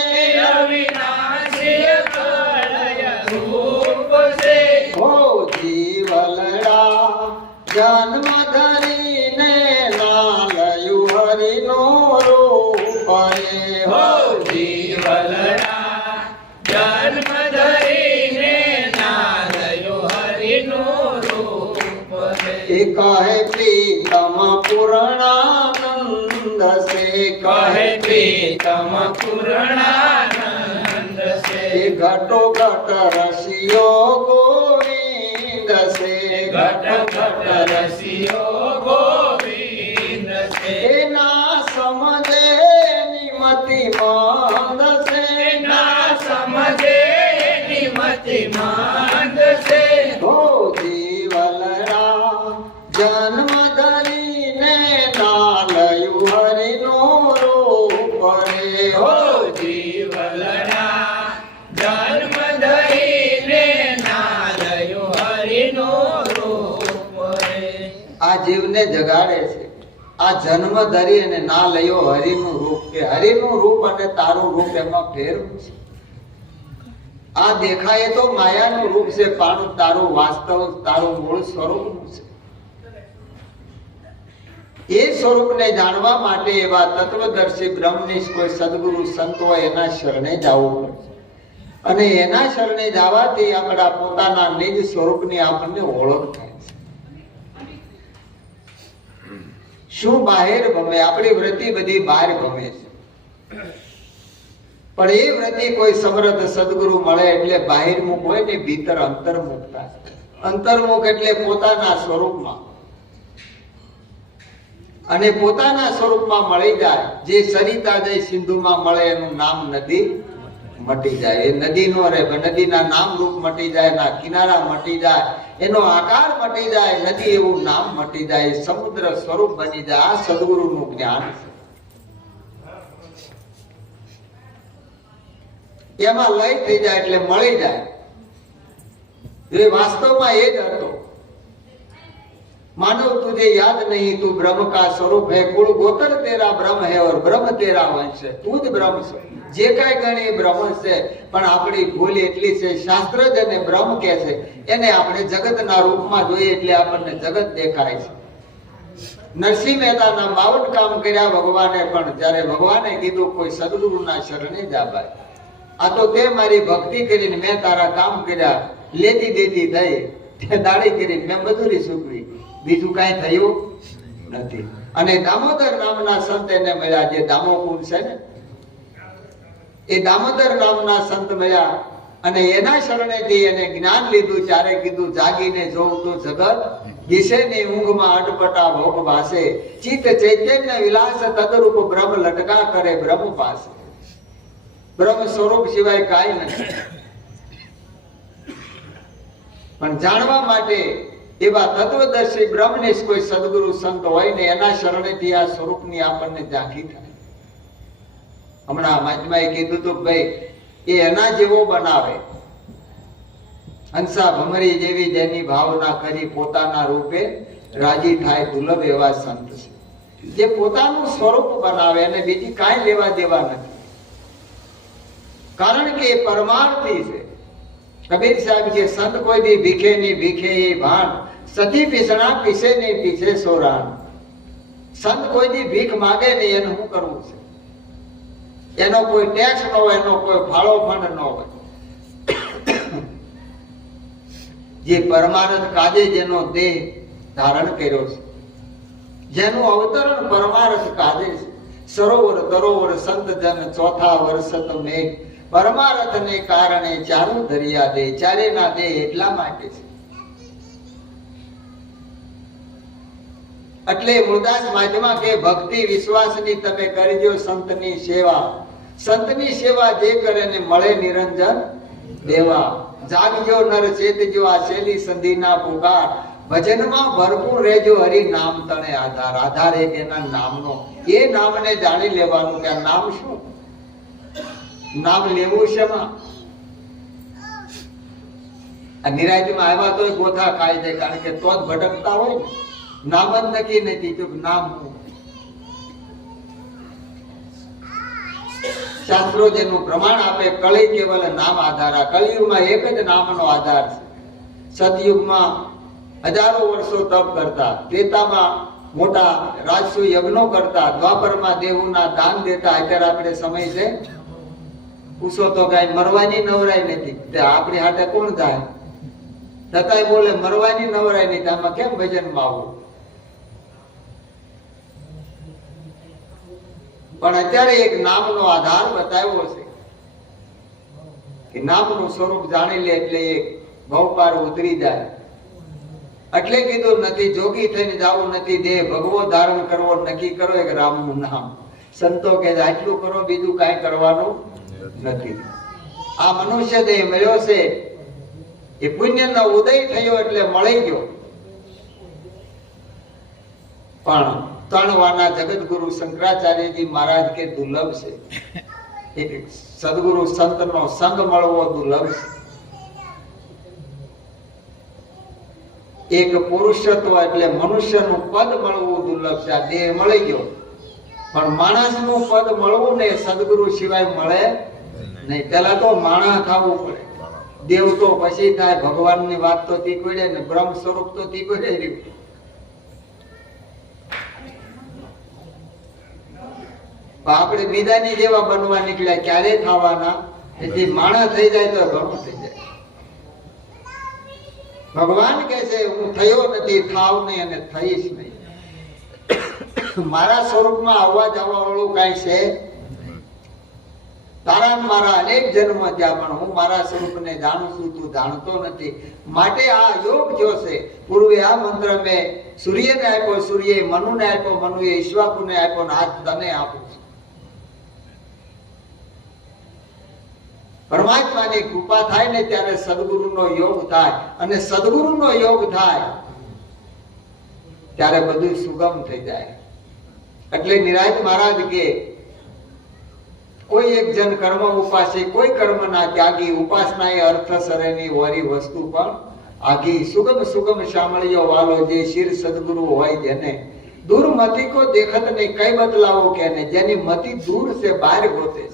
રે હો જીવલડા જન્મ ધરીને ના લયો હરિનું રૂપ રે. એ કહે પ્રીતમ પૂર્ણાનંદ સે કહે પ્રીતમ પૂર્ણાનંદ છે. એ ઘટો ઘટ રસિયો ગોવિંદ સે ઘટ ઘટ રસિયો ગોવિંદ છે. એના સમજે નિમતિ મંદ સે ના સમજે એની મતિ મંદ છે. હો જીવલરા જન્મ ધરીને ના લયું હરિનું રૂપ રે હો જીવલડા જન્મ ધરીને ના લયો હરિનું રૂપ રે. આ જીવને જગાડે છે. આ જન્મ ધરી અને ના લયો હરિનું રૂપ કે હરિનું રૂપ અને તારું રૂપ એમાં ફેર છે. આ દેખાય તો માયાનું રૂપ છે પણ તારું વાસ્તવ તારું મૂળ સ્વરૂપનું છે. એ સ્વરૂપને જાણવા માટે એવા તત્વદર્શી બ્રહ્મનિષ્ઠ કોઈ સદગુરુ સંત હોય એના શરણે જવું પડશે. અને એના શરણે જવાથી આપણા પોતાના નિજ સ્વરૂપની આપણને ઓળખ થાય છે. શું બહાર ગમે? આપણી વૃત્તિ બધી બહાર ગમે છે, પણ એ વૃત્તિ કોઈ સમર્થ સદગુરુ મળે એટલે બાહિરમુખ હોય ને ભીતર અંતર્મુખ થાય. અંતર્મુખ એટલે પોતાના સ્વરૂપમાં, અને પોતાના સ્વરૂપમાં મળી જાય. જે સરિતા જય સિંધુમાં મળે એનું નામ નદી મટી જાય. એ નદી નો રહે, નદીના નામ રૂપ મટી જાય, એના કિનારા મટી જાય, એનો આકાર મટી જાય, નદી એવું નામ મટી જાય, સમુદ્ર સ્વરૂપ બની જાય. આ સદગુરુનું જ્ઞાન છે. એમાં લય થઈ જાય એટલે મળી જાય. એ વાસ્તવમાં એ જ હતો. मानव तुझे याद नहीं, तू ब्रह्म का स्वरूप है, कुल गोत्र तेरा ब्रह्म है और ब्रह्म तेरा वंश है. તું જ બ્રહ્મ છે. જે કાંઈ ગણે બ્રહ્મ છે, પણ આપણી ભૂલ એટલી છે, શાસ્ત્ર જેને બ્રહ્મ કહે છે એને આપણે જગતના રૂપમાં જોઈએ એટલે આપણને જગત દેખાય છે. નરસિંહ મહેતાના 52 કામ કર્યા ભગવાને, પણ જ્યારે ભગવાને કીધું કોઈ સદગુરુના શરણે જા ભાઈ, આ તો તે મારી ભક્તિ કરીને મેં તારા કામ કર્યા, લેતી દેતી થઈ, તે દાડી કરી, મેં મજૂરી ચૂકવી, બીજું કાંઈ થયું નથી. અને દામોદર નામના સંત એને મળ્યા, જે દામોકુંડ છે ને, એ દામોદર નામના સંત મળ્યા અને એના શરણેથી એને જ્ઞાન લીધું. ત્યારે કીધું જાગીને જોઉં તો જગત દિશે ની ઊંઘમાં અટપટા ભોગ ભાસે, ચિત્ત ચૈતન્ય વિલાસ તદરૂપ બ્રહ્મ લટકા કરે બ્રહ્મ પાસે. બ્રહ્મ સ્વરૂપ સિવાય કાંઈ નથી. પણ જાણવા માટે એવા તત્વદર્શી બ્રહ્મનિષ્ઠ કોઈ સદગુરુ સંત હોય ને એના શરણેથી આ સ્વરૂપની આપણને ઝાંખી થાય. હમણાં મહાત્માએ કીધું તો ભાઈ એ એના જેવો બનાવે. હંસા ભમરી જેવી જેની ભાવના કરી પોતાના રૂપે રાજી થાય, દુર્લભ એવા સંત છે જે પોતાનું સ્વરૂપ બનાવે અને બીજી કાંઈ લેવા દેવા નથી. કારણ કે એ પરમાર્થી છે. કબીર સાહેબ કે સંત કોઈ દી ભીખે ની ભીખે એ ભાન, સતી પીસણા પીસે ની પીછે સોરાન. સંત કોઈ દી ભીખ માગે નહીં, એનું શું કરવું છે? એનો કોઈ ટેક્સ ન હોય, એનો કોઈ ફાળો ફંડ ન હોય. જે પરમાર્થ કાજે જેનો દેહ ધારણ કર્યો છે, જેનું અવતરણ પરમાર્થ કાજે છે. સરોવર તરોવર સંત જન ચોથા વર્ષત મેઘ, પરમાર્થ ને કારણે ચારું દરિયા દે. ચારે ના દે એટલા માટે છે. એટલે મૂળદાસ મહાત્મા કે ભક્તિ વિશ્વાસની તમે કરજો સંતની સેવા. સંતની સેવા જે કરે ને મળે નિરંજન દેવા. જાગજો નર ચેતજો આ શેલી સંધિના પુકાર, ભજનમાં ભરપૂર રહેજો હરિ નામ તણે આધાર. આધાર એક એના નામનો. એ નામને જાણી લેવાનું કે આ નામ શું, નામ લેવું છે. નિરાયતમાં આવ્યા તો ગોથા ખાઈ જાય, કારણ કે તો જ ભટકતા હોય ને. નામ જ નક્કી નથી તો નામ શાસ્ત્રો જેનું પ્રમાણ આપે. કળી કેવલ નામ આધાર. કળિયુગમાં એક જ નામનો આધાર છે. સતયુગમાં હજારો વર્ષો તપ કરતા, ત્રેતામાં મોટા રાજસુ યજ્ઞો કરતા, દ્વાપરમાં દેવોના દાન દેતા. અત્યારે આપણે સમય છે પૂછો તો કઈ મરવાની નવરાઈ નથી. તે આપણી હાથે કોણ જાય? છતાંય બોલે મરવાની નવરાઈ નથી. આમાં કેમ ભજનમાં આવવું? પણ અત્યારે એક નામનો આધાર બતાવ્યો છે કે નામનું સ્વરૂપ જાણી લે એટલે એ ભવપાર ઉતરી જાય. એટલે કીધું નથી જોગી થઈને જાવું નથી, દેહ ભગવો ધારણ કરવો નક્કી કરો એક રામનું નામ. સંતો કે આટલું કરો, બીજું કાંઈ કરવાનું નથી. આ મનુષ્ય દેહ મળ્યો છે એ પુણ્યનો ઉદય થયો એટલે મળી ગયો. પણ તણવાના જગતગુરુ શંકરાચાર્યજી મહારાજ કે દુર્લભ છે. એક સદગુરુ સંતનો સંગ મળવો દુર્લભ છે. એક પુરુષત્વ એટલે મનુષ્યનું પદ મળવું દુર્લભ છે. આ દેહ મળી ગયો, પણ માણસનું પદ મળવું ને સદગુરુ સિવાય મળે નહીં. પેલા તો માણસ થવું પડે. દેવ તો પછી થાય. ભગવાનની વાત તો તીકવડે ને બ્રહ્મ સ્વરૂપ તો તીકવડે રહ્યું. આપણે બીજાની જેવા બનવા નીકળ્યા, ક્યારે થવાના? એથી માણસ થઈ જાય તો ઘણું થઈ જાય. ભગવાન કે છે હું થયો નથી, થાવ નહીં અને થઈશ નહીં. મારા સ્વરૂપમાં આવવા જવા વાળું કઈ છે? તારા મારા અનેક જન્મ થયા, પણ હું મારા સ્વરૂપને જાણું છું, તું જાણતો નથી. માટે આ યોગ જો છે. પૂર્વે આ મંત્ર મેં સૂર્યને આપ્યો, સૂર્યએ મનુને આપ્યો, મનુએ ઈશ્વાકુને આપ્યો, ને આજ તને આપું છું. પરમાત્માની કૃપા થાય ને ત્યારે સદગુરુનો યોગ થાય, અને સદગુરુનો યોગ થાય ત્યારે બધું સુગમ થઈ જાય. એટલે નિરાજ મહારાજ કે કોઈ એક જન કર્મ ઉપાસે, કોઈ કર્મ ના ત્યાગી. ઉપાસના એ અર્થ સરેની વરી વસ્તુ પણ આગી. સુગમ સુગમ શામળિયો વાલો, જે શિર સદગુરુ હોય જેને. દૂર મતી કો દેખત નહીં, કઈ બદલાવો કે ને. જેની મતી દૂર છે, બહાર ગોતે છે.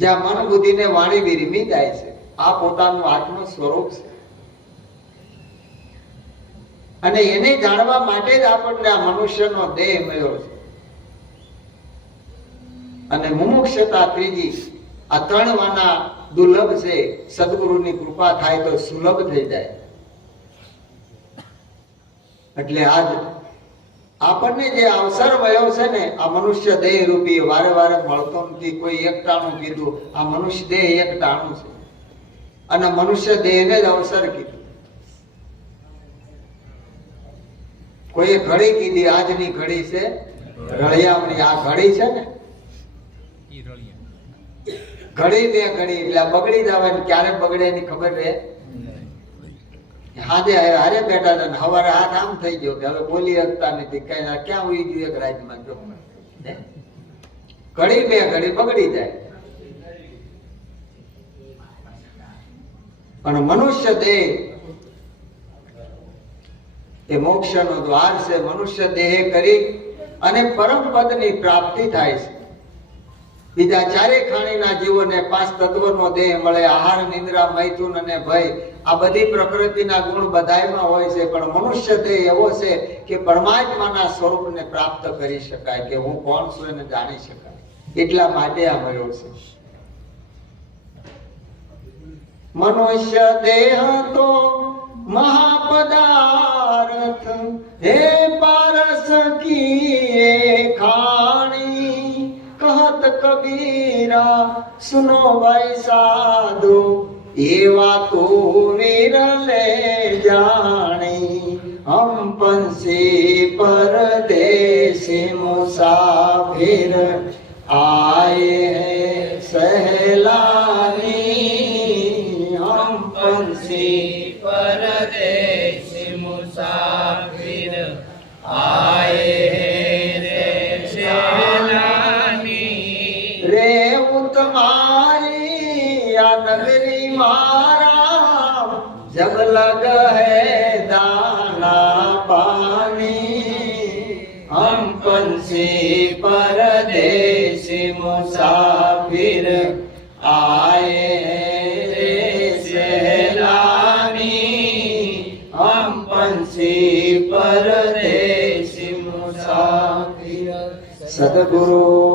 જ્યાં મન બુદ્ધિ ને વાણી વિરમી જાય છે. આ પોતાનું આત્મ સ્વરૂપ છે, અને એને જાણવા માટે જ આપણને આ મનુષ્યનો દેહ મળ્યો છે. અને મુમુક્ષતા ત્રીજી. આ ત્રણ વાના દુર્લભ છે. સદગુરુની કૃપા થાય તો સુલભ થઈ જાય. એટલે આજ આપણને જે અવસર મળ્યો છે ને, આ મનુષ્ય દેહ રૂપી, વારે વારે મળતો નથી. કોઈ એક ટાણું કીધું, આ મનુષ્ય દેહ એક ટાણું છે, અને મનુષ્ય દેહને જ અવસર કીધું. કોઈ ઘડી કીધી, આજની ઘડી છે રળિયામણી. આ ઘડી છે ને, ઘડી બે ઘડી એટલે બગડી જવાની. ક્યારે બગડે એની ખબર રહે? હાજે હારે બેઠા હતા, હવારે હાથ આમ થઈ ગયો કે હવે બોલી શકતા નથી, કઈ ક્યાં ઉઈ ગયું એક રાજમાં. જો ઘડી બે ઘડી બગડી જાય. પણ મનુષ્ય દેહ એ મોક્ષનો દ્વાર છે. મનુષ્ય દેહ કરી અને પરમ પદની પ્રાપ્તિ થાય છે. બીજા ચારે ખાણીના જીવોને પાંચ તત્વનો દેહ મળે. આહાર, નિદ્રા, મૈથુન અને ભય, આ બધી પ્રકૃતિના ગુણ બધાયમાં હોય છે. પણ મનુષ્ય દેહ એવો છે કે પરમાત્માના સ્વરૂપને પ્રાપ્ત કરી શકાય, કે હું કોણ છું એને જાણી શકાય. એટલા માટે આ મળ્યો છે. મનુષ્ય દેહ તો મહાપદાર્થ, હે પારસ કી ખાણી. કહત કબીરા સુનો ભાઈ સાધુ, એવા તો વિરલે જાણી. હમ પંછી પરદેશી મુસાફિર, આયે સહેલાની. હમ પંછી પરદેશી મુસાફિર, આયે સહેલાની. રેવું તમારી આ નગરી મારા, જબ લગ હે દાના પાણી. હમ પંછી પરદેશી મુસાફિર, આયે સહેલાની. હમ પંછી પરદેશી સદગુરુ